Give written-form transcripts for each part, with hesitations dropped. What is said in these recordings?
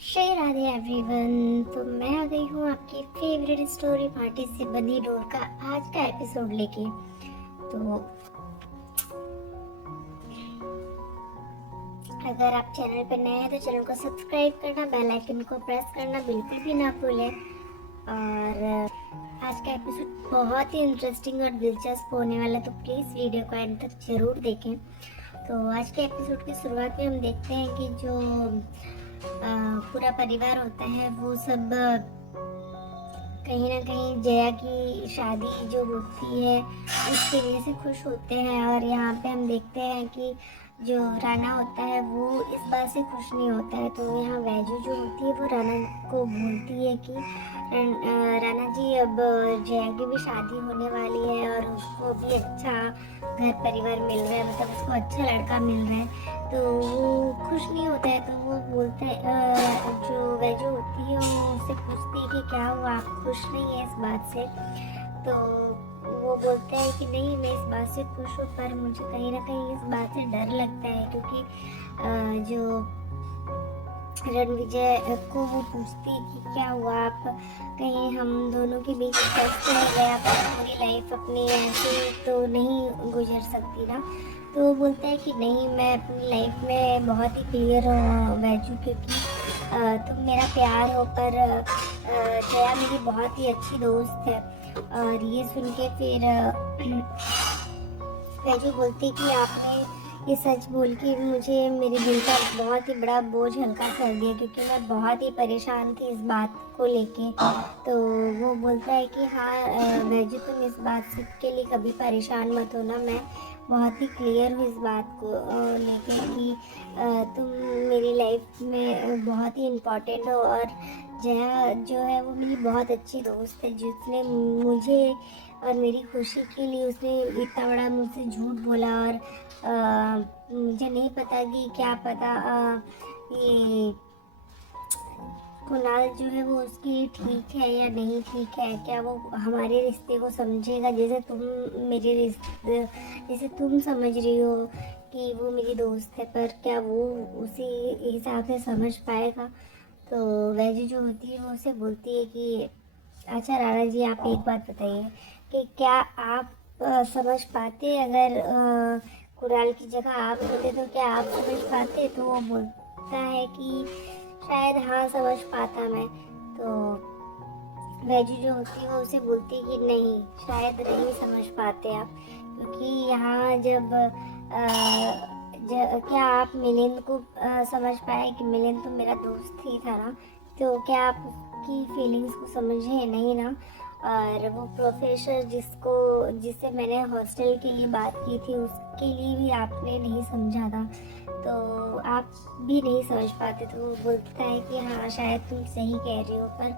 Shri Radhe everyone. तो मैं आ गई हूँ आपकी फेवरेट स्टोरी पार्टी से बनी डोर का आज का एपिसोड लेके। तो अगर आप चैनल पर नए हैं तो चैनल को सब्सक्राइब करना, बेल आइकन को प्रेस करना बिल्कुल भी ना भूलें। और आज का एपिसोड बहुत ही इंटरेस्टिंग और दिलचस्प होने वाला है, तो प्लीज़ वीडियो को एंड तक जरूर देखें। तो आज के एपिसोड की शुरुआत में हम देखते हैं कि जो पूरा परिवार होता है वो सब कहीं ना कहीं जया की शादी जो होती है उसकी वजह से खुश होते हैं। और यहाँ पे हम देखते हैं कि जो राना होता है वो इस बात से खुश नहीं होता है। तो यहाँ वैजू जो होती है वो राना को बोलती है कि राना जी अब जया की भी शादी होने वाली है और उसको भी अच्छा घर परिवार मिल रहा है, मतलब उसको अच्छा लड़का मिल रहा है। तो वो खुश नहीं होता है। तो वो बोलता है, जो वैजू होती है वो उससे पूछती है कि क्या हुआ, आप खुश नहीं है इस बात से। तो वो बोलता है कि नहीं, मैं इस बात से खुश हूँ, पर मुझे कहीं ना कहीं इस बात से डर लगता है क्योंकि जो रणविजय को वो पूछती है कि क्या हुआ, आप कहीं हम दोनों के बीच फर्स्ट रह गया, पर पूरी लाइफ अपनी ऐसे तो नहीं गुजर सकती ना। तो वो बोलता है कि नहीं, मैं अपनी लाइफ में बहुत ही क्लियर हूँ वैजू, क्योंकि तुम मेरा प्यार हो, पर जया मेरी बहुत ही अच्छी दोस्त है। और ये सुन के फिर वैजू बोलती कि आपने ये सच बोल के मुझे मेरे दिल का बहुत ही बड़ा बोझ हल्का कर दिया, क्योंकि मैं बहुत ही परेशान थी इस बात को लेके। तो वो बोलता है कि हाँ वैजू, तुम इस बात से के लिए कभी परेशान मत होना, मैं बहुत ही क्लियर हूँ इस बात को लेके कि तुम मेरी लाइफ में बहुत ही इम्पोर्टेंट हो। और जया जो है वो मेरी बहुत अच्छी दोस्त है, जिसने मुझे और मेरी खुशी के लिए उसने इतना बड़ा मुझसे झूठ बोला। और मुझे नहीं पता कि क्या पता ये कुणाल जो है वो उसके लिए ठीक है या नहीं ठीक है, क्या वो हमारे रिश्ते को समझेगा जैसे तुम मेरे रिश्ते, जैसे तुम समझ रही हो कि वो मेरी दोस्त है, पर क्या वो उसी हिसाब से समझ पाएगा। तो वैजू जो होती है वो उसे बोलती है कि अच्छा राणा जी, आप एक बात बताइए कि क्या आप समझ पाते अगर कुणाल की जगह आप होते तो क्या आप समझ पाते। तो वो बोलता है कि शायद हाँ, समझ पाता मैं। तो वैजू जो होती है वो उसे बोलती है कि नहीं, शायद नहीं समझ पाते आप, क्योंकि यहाँ जब क्या आप मिलिंद को समझ पाए कि मिलिंद तो मेरा दोस्त ही था ना, तो क्या आप उसकी फीलिंग्स को समझे नहीं ना। और वो प्रोफेसर जिससे मैंने हॉस्टल के लिए बात की थी उसके लिए भी आपने नहीं समझा था, तो आप भी नहीं समझ पाते। तो वो बोलता है कि हाँ, शायद तुम सही कह रही हो, पर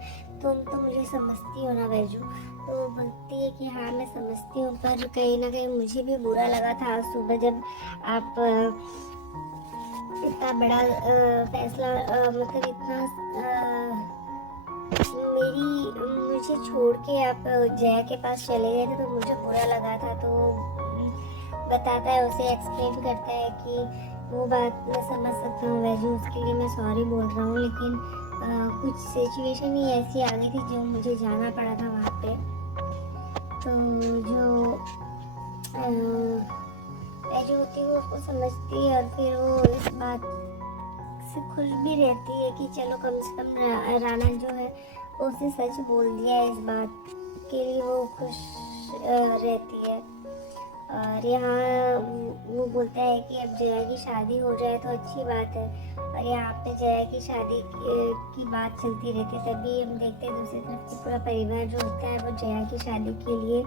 तुम तो मुझे समझती हो ना वैजू। तो वो बोलती है कि हाँ, मैं समझती हूँ, पर कहीं ना कहीं मुझे भी बुरा लगा था आज सुबह जब आप इतना बड़ा फैसला, मतलब इतना मुझे छोड़ के आप जया के पास चले गए थे, तो मुझे बुरा लगा था। तो बताता है, उसे एक्सप्लेन करता है कि वो बात मैं समझ सकता हूँ वैजू, उसके लिए मैं सॉरी बोल रहा हूँ, लेकिन कुछ सिचुएशन ही ऐसी आ गई थी जो मुझे जाना पड़ा था वहाँ पे। तो जो वैजू होती है वो उसको समझती है और फिर वो इस बात से खुश भी रहती है कि चलो कम से कम राणा जो है उसे सच बोल दिया है, इस बात के लिए वो खुश रहती है। और यहाँ वो बोलता है कि अब जया की शादी हो जाए तो अच्छी बात है। और यहाँ पे जया की शादी की बात चलती रहती है, तभी हम देखते हैं दूसरी तरफ कि पूरा परिवार जो होता है वो जया की शादी के लिए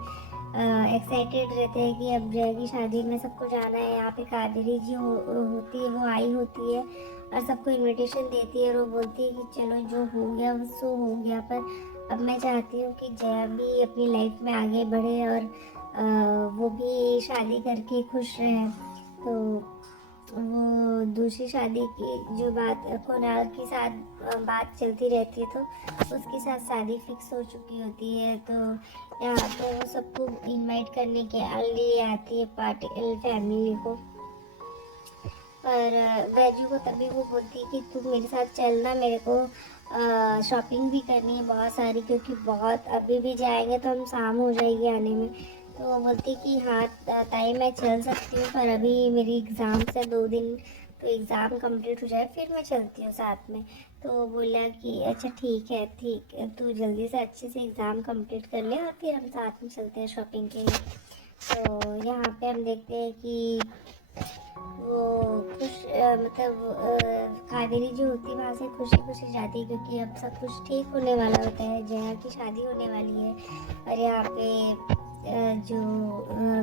एक्साइटेड रहते हैं कि अब जया की शादी में सबको जाना है। यहाँ पे कावेरी जी होती है, वो आई होती है और सबको इनविटेशन देती है और वो बोलती है कि चलो जो हो गया वो सो हो गया, पर अब मैं चाहती हूँ कि जया भी अपनी लाइफ में आगे बढ़े और वो भी शादी करके खुश रहे। तो वो दूसरी शादी की जो बात कुणाल के साथ बात चलती रहती है, तो उसके साथ शादी फिक्स हो चुकी होती है। तो यहाँ पे वो सबको इनवाइट करने के लिए आती है पार्टी फैमिली को। पर वैजू को तभी वो बोलती है कि तू मेरे साथ चलना, मेरे को शॉपिंग भी करनी है बहुत सारी, क्योंकि बहुत अभी भी जाएंगे तो हम शाम हो जाएगी आने में। तो वो बोलती कि हाँ ताई मैं चल सकती हूँ, पर अभी मेरी एग्ज़ाम से 2 दिन, तो एग्ज़ाम कंप्लीट हो जाए फिर मैं चलती हूँ साथ में। तो वो बोला कि अच्छा ठीक है, ठीक है, तू जल्दी से अच्छे से एग्ज़ाम कंप्लीट कर ले और फिर हम साथ में चलते हैं शॉपिंग के लिए। तो यहाँ पे हम देखते हैं कि वो कावेरी जो होती है वहाँ से खुशी खुशी जाती है, क्योंकि अब सब कुछ ठीक होने वाला होता है, जया की शादी होने वाली है। और यहाँ पे जो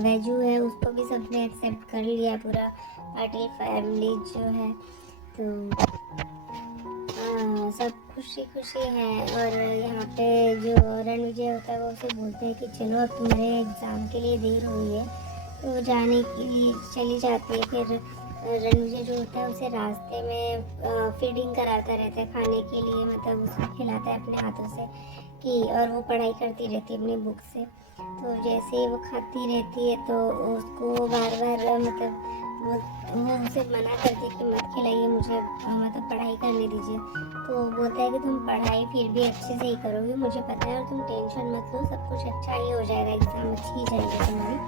वैजू है उसको भी सबने एक्सेप्ट कर लिया, पूरा पाटिल फैमिली जो है। तो सब खुशी खुशी है। और यहाँ पे जो रणविजय होता है वो उसे बोलते हैं कि चलो अब तुम्हारे एग्ज़ाम के लिए देर हुई है, तो वो जाने के लिए चली जाती है। फिर रणविजय जो होता है उसे रास्ते में फीडिंग कराता रहता है खाने के लिए, मतलब उसको खिलाता है अपने हाथों से कि, और वो पढ़ाई करती रहती है अपनी बुक से। तो जैसे ही वो खाती रहती है तो उसको बार बार मतलब वो उसे मना करती है कि मत खिलाइए मुझे, मतलब पढ़ाई करने दीजिए। तो वो बोलता है कि तुम पढ़ाई फिर भी अच्छे से ही करोगे, मुझे पता है, और तुम टेंशन मत लो, सब कुछ अच्छा ही हो जाएगा, एग्ज़ाम अच्छी ही जाएगी तुम्हारी।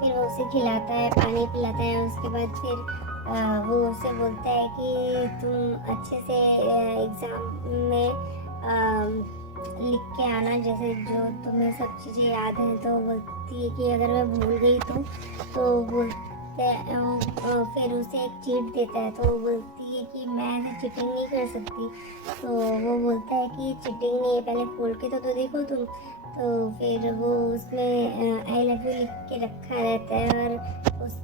फिर वो उसे खिलाता है, पानी पिलाता है। उसके बाद फिर वो उसे बोलता है कि तुम अच्छे से एग्ज़ाम में लिख के आना, जैसे जो तुम्हें सब चीज़ें याद हैं। तो बोलती है कि अगर मैं भूल गई तो बोलते फिर उसे एक चीट देता है। तो वो बोलती है कि मैं ऐसे चीटिंग नहीं कर सकती। तो वो बोलता है कि चीटिंग नहीं है, पहले खोल के तो देखो तुम। तो फिर वो उसमें आई लव यू लिख के रखा रहता है, और उस